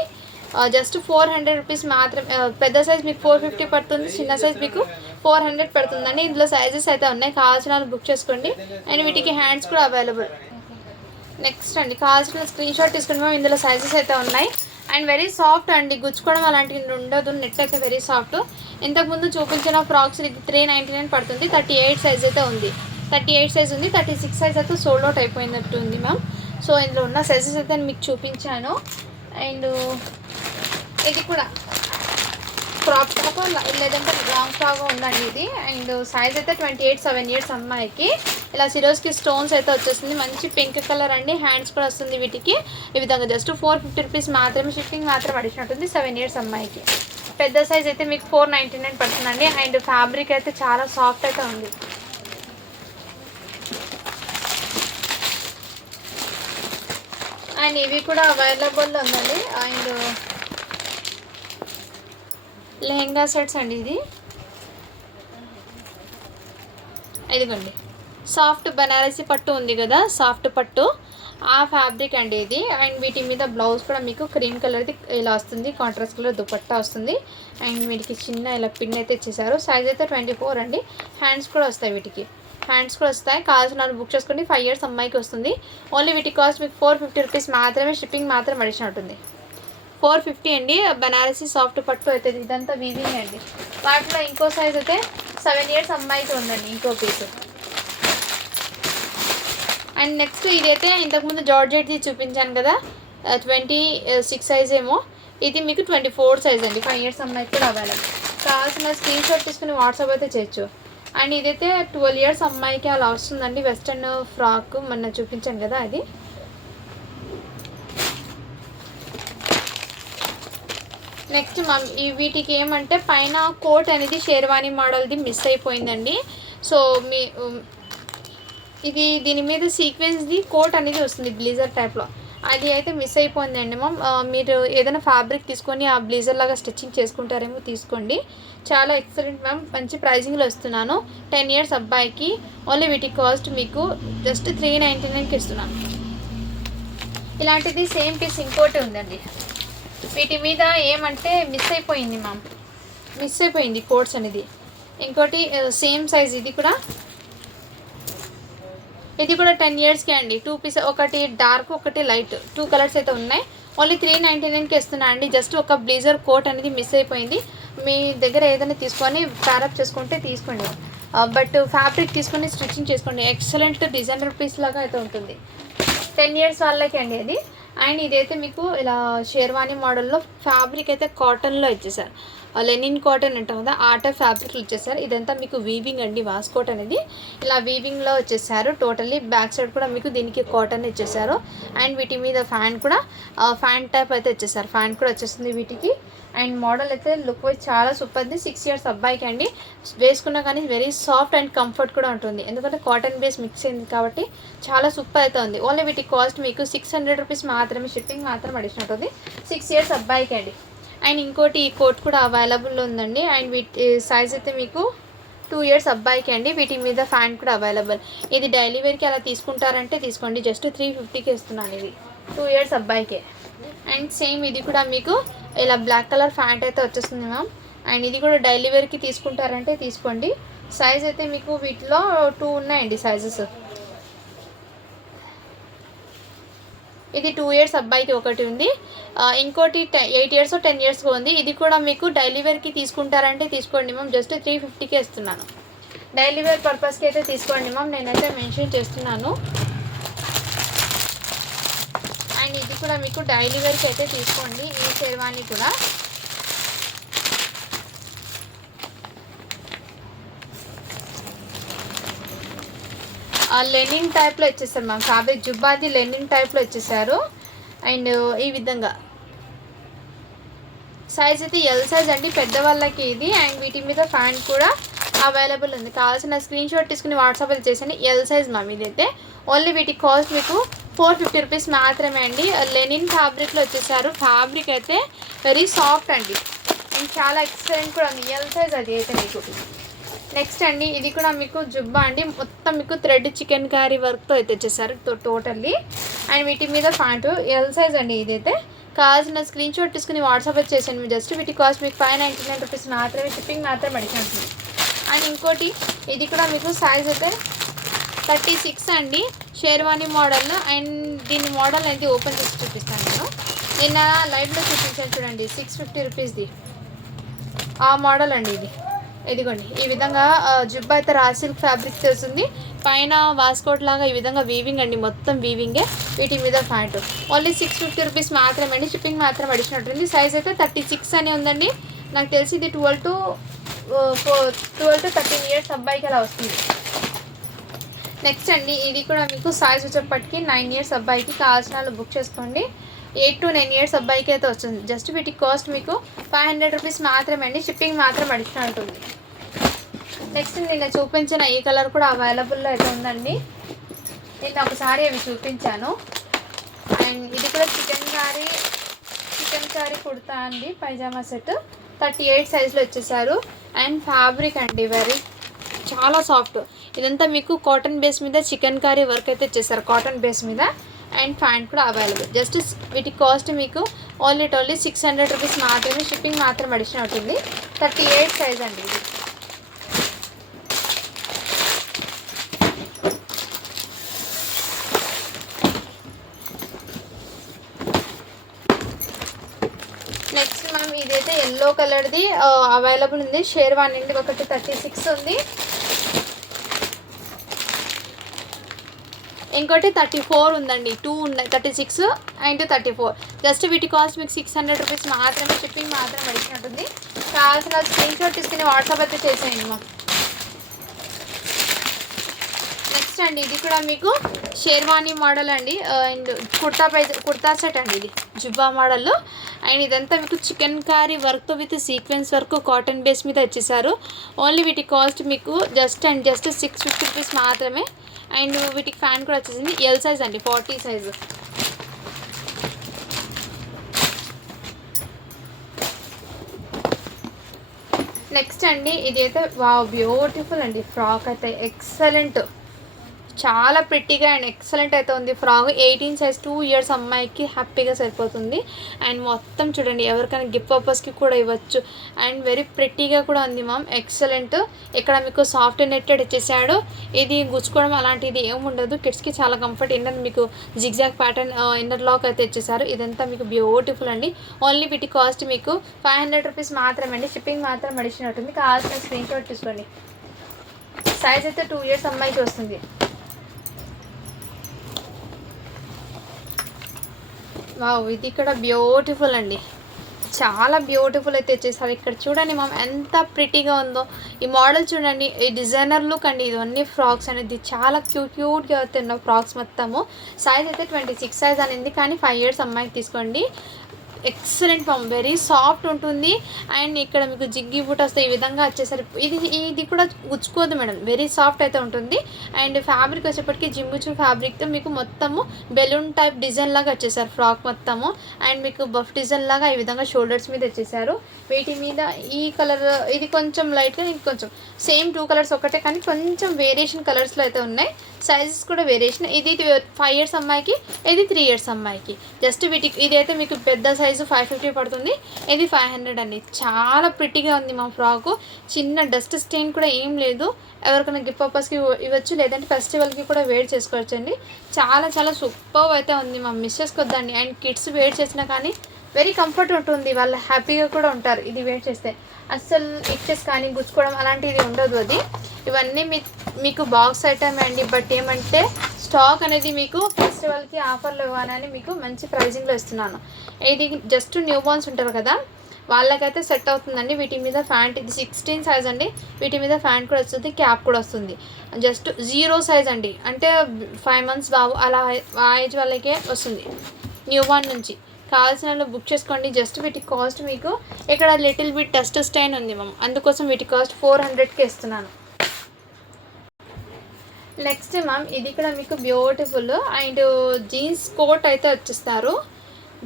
జస్ట్ 400 రూపీస్ మాత్రమే. పెద్ద సైజ్ మీకు 450 పడుతుంది, చిన్న సైజ్ మీకు 400 పడుతుందండి. ఇందులో సైజెస్ అయితే ఉన్నాయి, కావాల్సిన బుక్ చేసుకోండి. అండ్ వీటికి హ్యాండ్స్ కూడా అవైలబుల్. నెక్స్ట్ అండి, కావాల్సిన స్క్రీన్ షాట్ తీసుకుంటాం. ఇందులో సైజెస్ అయితే ఉన్నాయి. అండ్ వెరీ సాఫ్ట్ అండి, గుచ్చుకోవడం అలాంటివి ఉండదు. నెట్ అయితే వెరీ సాఫ్ట్. ఇంతకుముందు చూపించిన ఫ్రాక్స్ ఇది 399 పడుతుంది. 38 సైజ్ అయితే ఉంది, 38 సైజ్ ఉంది. 36 సైజ్ అయితే సోల్డ్ అవుట్ అయిపోయినట్టు ఉంది మ్యామ్. సో ఇందులో ఉన్న సైజెస్ అయితే మీకు చూపించాను. అండ్ ఇది కూడా క్రాప్ టాప్ లేదంటే లాంగ్ ఫ్రాక్ ఉందండి ఇది. అండ్ సైజ్ అయితే 28, 7 ఇయర్స్ అమ్మాయికి. ఇలా సిరోస్కి స్టోన్స్ అయితే వచ్చేస్తుంది, మంచి పింక్ కలర్ అండి. హ్యాండ్స్ కూడా వస్తుంది వీటికి ఈ విధంగా. జస్ట్ 450 రూపీస్ మాత్రమే, షిప్పింగ్ మాత్రం అడిషన్ ఉంటుంది 7 ఇయర్స్ అమ్మాయికి. పెద్ద సైజ్ అయితే మీకు 499 పడుతుందండి. అండ్ ఫ్యాబ్రిక్ అయితే చాలా సాఫ్ట్ అయితే ఉంది. అండ్ ఇవి కూడా అవైలబుల్ ఉందండి. అండ్ లెహెంగా సెట్స్ అండి ఇది. ఇదిగోండి, సాఫ్ట్ బనారసి పట్టు ఉంది కదా, సాఫ్ట్ పట్టు ఆ ఫ్యాబ్రిక్ అండి ఇది. అండ్ వీటి మీద బ్లౌజ్ కూడా మీకు క్రీమ్ కలర్ది ఇలా వస్తుంది, కాంట్రాస్ట్ కలర్ దుపట్టా వస్తుంది. అండ్ వీటికి చిన్న ఇలా పిన్ అయితే ఇచ్చేసారు. సైజ్ అయితే 24 అండి. హ్యాండ్స్ కూడా వస్తాయి, వీటికి హ్యాండ్స్ కూడా వస్తాయి. కావాల్సిన బుక్ చేసుకోండి. 5 ఇయర్స్ అమ్మాయికి వస్తుంది. ఓన్లీ వీటి కాస్ట్ మీకు 450 రూపీస్ మాత్రమే, షిప్పింగ్ మాత్రం అడిషన్ ఉంటుంది. 450 అండి. బనారసి సాఫ్ట్ పట్టు అయితే ఇదంతా వీవింగ్ అండి. వాటిలో ఇంకో సైజ్ అయితే 7 ఇయర్స్ అమ్మాయికి ఉందండి, ఇంకో పీస్. అండ్ నెక్స్ట్ ఇదైతే ఇంతకుముందు జార్జెట్ది చూపించాను కదా, 26 సైజ్ ఏమో, ఇది మీకు 24 సైజ్ అండి. 5 ఇయర్స్ అమ్మాయికి కూడా అవైలబుల్. కావాల్సిన స్క్రీన్ షాట్ తీసుకుని వాట్సాప్ అయితే చేయొచ్చు. అండ్ ఇదైతే 12 ఇయర్స్ అమ్మాయికి అలా వస్తుందండి. వెస్ట్రన్ ఫ్రాక్ మొన్న చూపించాను కదా అది. నెక్స్ట్ వీటికి ఏమంటే పైన కోట్ అనేది షేర్వానీ మోడల్ది మిస్ అయిపోయిందండి. సో ఇది దీని మీద సీక్వెన్స్ది కోట్ అనేది వస్తుంది బ్లేజర్ టైప్లో, అది అయితే మిస్ అయిపోయిందండి మ్యామ్. మీరు ఏదైనా ఫ్యాబ్రిక్ తీసుకొని ఆ బ్లేజర్ లాగా స్టిచ్చింగ్ చేసుకుంటారేమో తీసుకోండి. చాలా ఎక్సలెంట్ మ్యామ్, మంచి ప్రైజింగ్లో ఇస్తున్నాను. 10 ఇయర్స్ అబ్బాయికి. ఓన్లీ వీటి కాస్ట్ మీకు జస్ట్ 399కి ఇస్తున్నాను. ఇలాంటిది సేమ్ పీస్ ఇంకోటి ఉందండి. వీటి మీద ఏమంటే మిస్ అయిపోయింది మ్యామ్, మిస్ అయిపోయింది కోట్స్ అనేది. ఇంకోటి సేమ్ సైజ్, ఇది కూడా 10 ఇయర్స్కే అండి. 2 పీస్, ఒకటి డార్క్ ఒకటి లైట్, 2 కలర్స్ అయితే ఉన్నాయి. ఓన్లీ 399కి ఇస్తున్నా అండి. జస్ట్ ఒక బ్లేజర్ కోట్ అనేది మిస్ అయిపోయింది. మీ దగ్గర ఏదైనా తీసుకొని ప్యారప్ చేసుకుంటే తీసుకోండి. బట్ ఫ్యాబ్రిక్ తీసుకొని స్టిచ్చింగ్ చేసుకోండి. ఎక్సలెంట్ డిజైనర్ పీస్ లాగా అయితే ఉంటుంది. 10 ఇయర్స్ వాళ్ళకి అండి అది. అండ్ ఇదైతే మీకు ఇలా షేర్వానీ మోడల్లో ఫ్యాబ్రిక్ అయితే కాటన్లో ఇచ్చేసారు. లెనిన్ కాటన్ అంటాం కదా, ఆ టైప్ ఫ్యాబ్రిక్లు ఇచ్చేసారు. ఇదంతా మీకు వీవింగ్ అండి, వాస్కోట్ అనేది ఇలా వీవింగ్లో వచ్చేసారు టోటల్లీ. బ్యాక్ సైడ్ కూడా మీకు దీనికి కాటన్ ఇచ్చేసారు. అండ్ వీటి మీద ఫ్యాన్ కూడా ఫ్యాన్ టైప్ అయితే ఇచ్చేసారు. ఫ్యాన్ కూడా వచ్చేస్తుంది వీటికి. అండ్ మోడల్ అయితే లుక్ వైజ్ చాలా సూపర్ది. 6 ఇయర్స్ అబ్బాయికి అండి. వేసుకున్నా కానీ వెరీ సాఫ్ట్ అండ్ కంఫర్ట్ కూడా ఉంటుంది, ఎందుకంటే కాటన్ బేస్ మిక్స్ అయింది కాబట్టి చాలా సూపర్ అయితే ఉంది. ఓన్లీ వీటి కాస్ట్ మీకు 600 రూపీస్ మాత్రమే, షిప్పింగ్ మాత్రం అడిషన్ ఉంటుంది. 6 ఇయర్స్ అబ్బాయికి అండి. అండ్ ఇంకోటి ఈ కోట్ కూడా అవైలబుల్ ఉందండి. అండ్ వీటి సైజ్ అయితే మీకు 2 ఇయర్స్ అబ్బాయికి అండి. వీటి మీద ఫ్యాన్ కూడా అవైలబుల్. ఇది డైలీ వేర్కి అలా తీసుకుంటారంటే తీసుకోండి. జస్ట్ 350కి ఇస్తున్నాను ఇది, 2 ఇయర్స్ అబ్బాయికే. అండ్ సేమ్ ఇది కూడా మీకు ఇలా బ్లాక్ కలర్ ఫ్యాంట్ అయితే వచ్చేస్తుంది మ్యామ్. అండ్ ఇది కూడా డైలీ వేర్కి తీసుకుంటారంటే తీసుకోండి. సైజ్ అయితే మీకు వీటిలో 2 ఉన్నాయండి సైజెస్. ఇది 2 ఇయర్స్ అబ్బాయికి ఒకటి ఉంది, ఇంకోటి 8 ఇయర్స్ 10 ఇయర్స్కి ఉంది. ఇది కూడా మీకు డైలీ వేర్కి తీసుకుంటారంటే తీసుకోండి మ్యామ్, జస్ట్ 350కే ఇస్తున్నాను. డైలీ వేర్ పర్పస్కి అయితే తీసుకోండి మ్యామ్, నేనైతే మెన్షన్ చేస్తున్నాను. అండ్ ఇది కూడా మీకు డైలీ వేర్కి అయితే తీసుకోండి. ఈ షెర్వానీ కూడా లెనిన్ టైప్లో వచ్చేసారు మ్యామ్, ఫ్యాబ్రిక్ జుబ్బాది లెనిన్ టైప్లో వచ్చేసారు. అండ్ ఈ విధంగా సైజ్ అయితే ఎల్ సైజ్ అండి పెద్దవాళ్ళకి ఇది. అండ్ వీటి మీద ప్యాంట్ కూడా అవైలబుల్ ఉంది, కావాల్సిన స్క్రీన్ షాట్ తీసుకుని వాట్సాప్ అయితే చేసండి. ఎల్ సైజ్ మ్యామ్ ఇదైతే. ఓన్లీ వీటి కాస్ట్ మీకు 450 రూపీస్ మాత్రమే అండి. లెనిన్ ఫ్యాబ్రిక్లో వచ్చేసారు. ఫ్యాబ్రిక్ అయితే వెరీ సాఫ్ట్ అండి అండ్ చాలా ఎక్సలెంట్ కూడా ఉంది. ఎల్ సైజ్ అది అయితే మీకు. నెక్స్ట్ అండి ఇది కూడా మీకు జుబ్బా అండి, మొత్తం మీకు థ్రెడ్ చికెన్ కర్రీ వర్క్తో అయితే వచ్చేసారు టోటల్లీ. అండ్ వీటి మీద ప్యాంటు ఎల్ సైజ్ అండి ఇదైతే. కావాల్సిన స్క్రీన్ షాట్ తీసుకుని వాట్సాప్ చేసాను మీ జస్ట్. వీటి కాస్ట్ మీకు 599 రూపీస్ మాత్రమే, షిప్పింగ్ మాత్రం అడిగినట్టు. అండ్ ఇంకోటి ఇది కూడా మీకు సైజ్ అయితే 36 అండి, షేర్వానీ మోడల్. అండ్ దీని మోడల్ అయితే ఓపెన్ చేసి చూపిస్తాను నేను. నిన్న లైవ్లో చూపించాను చూడండి, 650 రూపీస్ది ఆ మోడల్ అండి ఇది. ఇదిగోండి ఈ విధంగా జుబ్బా అయితే రా సిల్క్ ఫ్యాబ్రిక్ తెలుస్తుంది, పైన వాస్కోట్ లాగా ఈ విధంగా వీవింగ్ అండి, మొత్తం వీవింగే. వీటి మీద ప్యాంట్ ఓన్లీ 650 రూపీస్ మాత్రమే అండి, షిప్పింగ్ మాత్రం అడిషనల్ ఉంది. సైజ్ అయితే 36 అని ఉందండి, నాకు తెలిసి ఇది 12 to 13 ఇయర్స్ అబ్బాయికి అలా వస్తుంది. నెక్స్ట్ అండి ఇది కూడా మీకు సైజ్ వచ్చేప్పటికి 9 ఇయర్స్ అబ్బాయికి, కావాల్సిన వాళ్ళు బుక్ చేసుకోండి. 8 to 9 ఇయర్స్ అబ్బాయికి అయితే వస్తుంది. జస్ట్ వీటి కాస్ట్ మీకు 500 రూపీస్ మాత్రమే అండి, షిప్పింగ్ మాత్రం అడిషనల్ ఉంటుంది. నెక్స్ట్ నిన్న చూపించిన ఈ కలర్ కూడా అవైలబుల్లో అయితే ఉందండి, నిన్న ఒకసారి అవి చూపించాను. అండ్ ఇది కూడా చికెన్ కర్రీ కుర్తా అండి, పైజామా సెట్ 38 సైజులో వచ్చేసారు. అండ్ ఫ్యాబ్రిక్ అండి వెరీ చాలా సాఫ్ట్. ఇదంతా మీకు కాటన్ బేస్ మీద చికెన్ కర్రీ వర్క్ అయితే వచ్చేసారు, కాటన్ బేస్ మీద. అండ్ ప్యాంట్ కూడా అవైలబుల్. జస్ట్ వీటి కాస్ట్ మీకు ఓన్లీ 600 రూపీస్ మాత్రమే, షిప్పింగ్ మాత్రం అడిషనల్ అవుతుంది. 38 సైజ్ అండి ఇది. నెక్స్ట్ మనం ఇదైతే ఎల్లో కలర్ది అవైలబుల్ ఉంది, షేర్వానీ అండి. ఒకటి 36 ఉంది, ఇంకోటి 34 ఉందండి. 2 ఉన్నాయి, 36 అండ్ 34. జస్ట్ వీటి కాస్ట్ మీకు 600 రూపీస్ మాత్రమే, షిప్పింగ్ మాత్రం అడిగినట్టుంది. కావాల్సిన స్క్రీన్ షాట్ తీసుకుని వాట్సాప్ అయితే చేసేయండి మాకు. నెక్స్ట్ అండి ఇది కూడా మీకు షేర్వానీ మోడల్ అండి, అండ్ కుర్తా సెట్ అండి ఇది జుబ్బా మోడల్లో. అండ్ ఇదంతా మీకు చికెన్ కర్రీ వర్క్తో with sequence work cotton base మీద వచ్చేసారు. ఓన్లీ వీటి కాస్ట్ మీకు జస్ట్ 650 రూపీస్ మాత్రమే. అండ్ వీటికి ఫ్యాన్ కూడా వచ్చేసింది, ఎల్ సైజ్ అండి, 40 సైజు. నెక్స్ట్ అండి ఇది అయితే వావ్ బ్యూటిఫుల్ అండి, ఫ్రాక్ అయితే ఎక్సలెంట్, చాలా ప్రిట్టిగా అండ్ ఎక్సలెంట్ అయితే ఉంది ఫ్రాక్. 18 సైజ్ 2 ఇయర్స్ అమ్మాయికి హ్యాపీగా సరిపోతుంది. అండ్ మొత్తం చూడండి ఎవరికైనా గిఫ్ట్ పర్పస్కి కూడా ఇవ్వచ్చు. అండ్ వెరీ ప్రిట్టిగా కూడా ఉంది మ్యామ్, ఎక్సలెంట్. ఇక్కడ మీకు సాఫ్ట్ నెట్టెడ్ ఇచ్చేసాడు, ఇది గుచ్చుకోవడం అలాంటిది ఏముండదు. కిడ్స్కి చాలా కంఫర్ట్. ఇన్నర్ మీకు జిగ్జాగ్ ప్యాటర్న్ ఇన్నర్ లాక్ అయితే ఇచ్చేసారు. ఇదంతా మీకు బ్యూటిఫుల్ అండి. ఓన్లీ వీటి కాస్ట్ మీకు 500 రూపీస్ మాత్రమే అండి, షిప్పింగ్ మాత్రం అడిషనల్ ఉంటుంది. కావాల్సిన స్క్రీన్ షాట్ తీసుకోండి. సైజ్ అయితే 2 ఇయర్స్ అమ్మాయికి వస్తుంది. వావ్ ఇది ఇక్కడ బ్యూటిఫుల్ అండి, చాలా బ్యూటిఫుల్ అయితే వచ్చేసారు. ఇక్కడ చూడండి మ్యామ్ ఎంత ప్రిటీగా ఉందో ఈ మోడల్ చూడండి, ఈ డిజైనర్ లుక్ అండి. ఇవన్నీ ఫ్రాక్స్ అనేది చాలా క్యూట్గా అయితే ఉన్న ఫ్రాక్స్ మొత్తము. సైజ్ అయితే 26 సైజ్ అనేది, కానీ 5 ఇయర్స్ అమ్మాయికి తీసుకోండి. ఎక్సలెంట్ మ్యామ్, వెరీ సాఫ్ట్ ఉంటుంది. అండ్ ఇక్కడ మీకు జిగ్గి బూటాస్తో ఈ విధంగా వచ్చేసరి ఇది కూడా గుచ్చుకోదు మేడం, వెరీ సాఫ్ట్ అయితే ఉంటుంది. అండ్ ఫ్యాబ్రిక్ వచ్చేప్పటికి జిమ్ముచు ఫ్యాబ్రిక్తో మీకు మొత్తము బెలూన్ టైప్ డిజైన్ లాగా వచ్చేసారు ఫ్రాక్ మొత్తము. అండ్ మీకు బఫ్ డిజైన్ లాగా ఈ విధంగా షోల్డర్స్ మీద వచ్చేసారు. వీటి మీద ఈ కలర్ ఇది కొంచెం లైట్గా, ఇది కొంచెం సేమ్ 2 కలర్స్ ఒకటే, కానీ కొంచెం వేరియేషన్ కలర్స్లో అయితే ఉన్నాయి. సైజెస్ కూడా వేరియేషన్. ఇది 5 ఇయర్స్ అమ్మాయికి, ఇది 3 ఇయర్స్ అమ్మాయికి. జస్ట్ వీటికి ఇదైతే మీకు పెద్ద సైజు 550 పడుతుంది, ఇది 500 అండి. చాలా ప్రిటీగా ఉంది మా ఫ్రాకు. చిన్న డస్ట్ స్టెయిన్ కూడా ఏం లేదు. ఎవరికైనా గిఫ్ట్ పర్పస్కి ఇవ్వచ్చు, లేదంటే ఫెస్టివల్కి కూడా వేర్ చేసుకోవచ్చు అండి. చాలా చాలా సూపర్ అయితే ఉంది, మా మిస్ చేసుకోవద్దండి. అండ్ కిడ్స్ వేర్ చేసినా కానీ వెరీ కంఫర్ట్ ఉంటుంది, వాళ్ళు హ్యాపీగా కూడా ఉంటారు ఇది వేర్ చేస్తే. అస్సలు ఇచ్చేసి కానీ గుచ్చుకోవడం అలాంటిది ఉండదు. అది ఇవన్నీ మీకు బాక్స్ ఐటమ్ అండి. బట్ ఏమంటే స్టాక్ అనేది మీకు ఫెస్టివల్కి ఆఫర్లు ఇవ్వాలని మీకు మంచి ప్రైజింగ్లో ఇస్తున్నాను. ఇది జస్ట్ న్యూ బోర్న్స్ ఉంటారు కదా, వాళ్ళకైతే సెట్ అవుతుందండి. వీటి మీద ఫ్యాంట్, ఇది 16 సైజ్ అండి. వీటి మీద ఫ్యాంట్ కూడా వస్తుంది, క్యాప్ కూడా వస్తుంది. జస్ట్ 0 సైజ్ అండి, అంటే 5 months బాబు అలా ఆ ఏజ్ వాళ్ళకే వస్తుంది. న్యూ బోర్న్ నుంచి కావాల్సిన వాళ్ళు బుక్ చేసుకోండి. జస్ట్ వీటి కాస్ట్ మీకు ఇక్కడ లిటిల్ బిట్ డస్ట్ స్టైన్ ఉంది మ్యామ్, అందుకోసం వీటి కాస్ట్ 400కి ఇస్తున్నాను. నెక్స్ట్ మ్యామ్ ఇది కూడా మీకు బ్యూటిఫుల్ అండ్ జీన్స్ కోట్ అయితే వచ్చేస్తారు.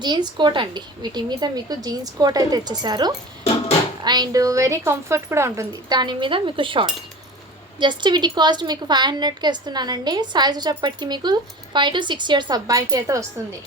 జీన్స్ కోట్ అండి, వీటి మీద మీకు జీన్స్ కోట్ అయితే వచ్చేసారు. అండ్ వెరీ కంఫర్ట్ కూడా ఉంటుంది. దాని మీద మీకు షార్ట్. జస్ట్ వీటి కాస్ట్ మీకు 500కి ఇస్తున్నానండి. సైజ్ వచ్చేప్పటికి మీకు 5 to 6 years అబ్బాయికి అయితే వస్తుంది.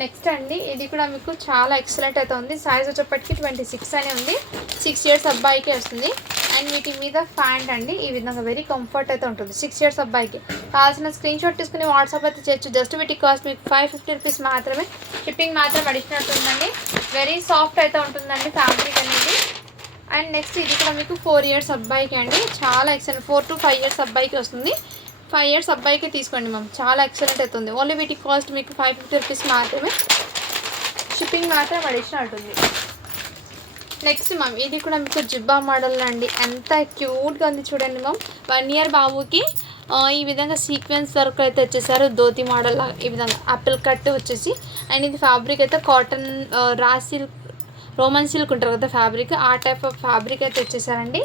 నెక్స్ట్ అండి ఇది కూడా మీకు చాలా ఎక్సలెంట్ అయితే ఉంది. సైజ్ వచ్చేప్పటికి 26 అనే ఉంది, 6 years అబ్బాయికి వస్తుంది. అండ్ వీటి మీద ప్యాంట్ అండి, ఈ విధంగా వెరీ కంఫర్ట్ అయితే ఉంటుంది. 6 years అబ్బాయికి కావాల్సిన స్క్రీన్ షాట్ తీసుకుని వాట్సాప్ అయితే చేయొచ్చు. జస్ట్ వీటి కాస్ట్ మీకు 550 రూపీస్ మాత్రమే. షిప్పింగ్ మాత్రం అడిషనల్ ఉంటుందండి. వెరీ సాఫ్ట్ అయితే ఉంటుందండి ఫ్యాబ్రిక్ అనేది. అండ్ నెక్స్ట్ ఇది కూడా మీకు 4 years అబ్బాయికి అండి, చాలా ఎక్సలెంట్. 4 to 5 years అబ్బాయికి వస్తుంది. 5 years అబ్బాయికి తీసుకోండి మ్యామ్, చాలా ఎక్సలెంట్ అవుతుంది. ఓన్లీ వీటి కాస్ట్ మీకు 550 రూపీస్ మాత్రమే. షిప్పింగ్ మాత్రం అడిషనల్ ఉంటుంది. నెక్స్ట్ మ్యామ్ ఇది కూడా మీకు జిబ్బా మోడల్ అండి, ఎంత క్యూట్గా ఉంది చూడండి మ్యామ్. 1 year బాబుకి ఈ విధంగా సీక్వెన్స్ వర్క్ అయితే వచ్చేసారు. ధోతి మోడల్ ఈ విధంగా యాపిల్ కట్ వచ్చేసి. అండ్ ఇది ఫ్యాబ్రిక్ అయితే cotton raw silk, Roman silk ఉంటారు కదా ఫ్యాబ్రిక్, ఆ టైప్ ఆఫ్ ఫ్యాబ్రిక్ అయితే వచ్చేసారండి.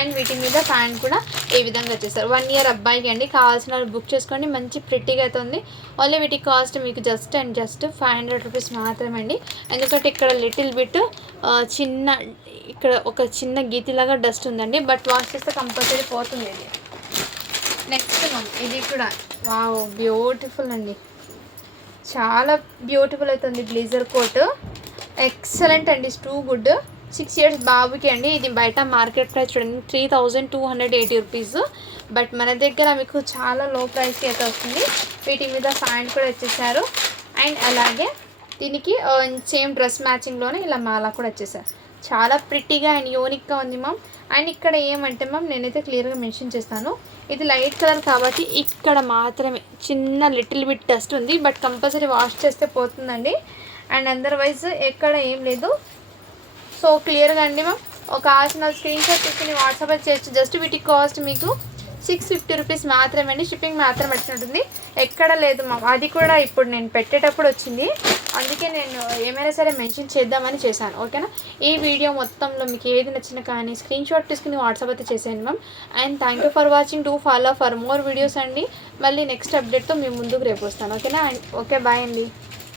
అండ్ వీటి మీద ప్యాంట్ కూడా ఈ విధంగా వచ్చేసారు. 1 year అబ్బాయికి అండి, కావాల్సిన వాళ్ళు బుక్ చేసుకోండి. మంచి ప్రిట్టీగా అయితే ఉంది. ఓన్లీ వీటి కాస్ట్ మీకు జస్ట్ 500 రూపీస్ మాత్రమే అండి. ఎందుకంటే ఇక్కడ లిటిల్ బిట్ చిన్న ఇక్కడ ఒక చిన్న గీతిలాగా డస్ట్ ఉందండి, బట్ వాష్ చేస్తే కంపల్సరీ పోతుంది ఇది. నెక్స్ట్ ఇది కూడా వావ్ బ్యూటిఫుల్ అండి, చాలా బ్యూటిఫుల్ అవుతుంది. బ్లేజర్ కోట్ ఎక్సలెంట్ అండి, టూ గుడ్. 6 years బాబుకి అండి. ఇది బయట మార్కెట్ ప్రైస్ చూడండి 3280 రూపీస్, బట్ మన దగ్గర మీకు చాలా లో ప్రైస్కి అయితే వస్తుంది. వీటి మీద ప్యాంట్ కూడా వచ్చేసారు. అండ్ అలాగే దీనికి సేమ్ డ్రెస్ మ్యాచింగ్లోనే ఇలా మాలా కూడా వచ్చేసారు. చాలా ప్రిట్టీగా అండ్ యూనిక్గా ఉంది మ్యామ్. అండ్ ఇక్కడ ఏమంటే మ్యామ్ నేనైతే క్లియర్గా మెన్షన్ చేస్తాను, ఇది లైట్ కలర్ కాబట్టి ఇక్కడ మాత్రమే చిన్న లిటిల్ బిట్ డస్ట్ ఉంది, బట్ కంపల్సరీ వాష్ చేస్తే పోతుందండి. అండ్ అదర్వైజ్ ఎక్కడ ఏం లేదు. సో క్లియర్గా అండి మ్యామ్, ఒక కావాల్సిన స్క్రీన్ షాట్ తీసుకుని వాట్సాప్ చేయొచ్చు. జస్ట్ వీటి కాస్ట్ మీకు 650 రూపీస్ మాత్రమే అండి. షిప్పింగ్ మాత్రం వచ్చినట్టుంది, ఎక్కడ లేదు మ్యామ్. అది కూడా ఇప్పుడు నేను పెట్టేటప్పుడు వచ్చింది, అందుకే నేను ఏమైనా సరే మెన్షన్ చేద్దామని చేశాను. ఓకేనా, ఈ వీడియో మొత్తంలో మీకు ఏది నచ్చినా కానీ స్క్రీన్ షాట్ తీసుకుని వాట్సాప్ అయితే చేసేయండి ma'am. And thank you for watching. Do follow for more videos అండి. మళ్ళీ నెక్స్ట్ అప్డేట్తో మీ ముందుకు రేపు వస్తాను. ఓకేనా, ఓకే బాయ్ అండి.